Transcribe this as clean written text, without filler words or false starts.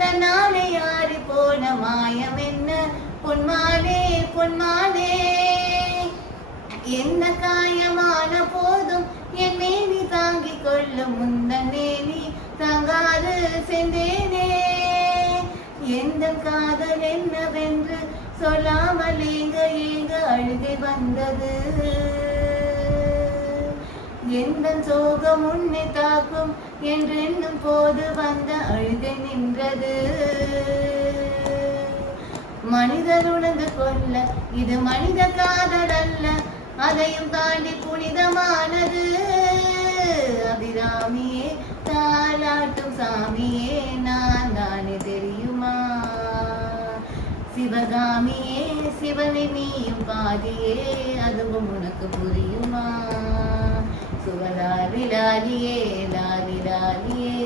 தன்னாலே யாரு போன மாயம் என்ன பொன்மானே பொன்மானே. என்ன காயமான போதும் என் மேனி தாங்கிக் கொள்ளும் முந்தன் மேனி தாங்காது சென்றேனே. எந்த காதல் என்னவென்று சொல்லாமல் ஏங்க ஏங்க அழுகை வந்தது. எந்த சோகம் உன்னை தாக்கும் என்றென்னும் போது வந்த அழுகை நின்றது. மனிதர் உணர்ந்து கொள்ள இது மனித காதல் அல்ல, அதையும் தாண்டி புனிதமானது. அபிராமியே தாலாட்டும் சாமியே நான் தானே தெரியுமா. சிவகாமியே சிவனை நீயும் பாதியே அதுவும் உனக்கு புரியுமா. சுவலாலி லாலியே லாலி லாலியே.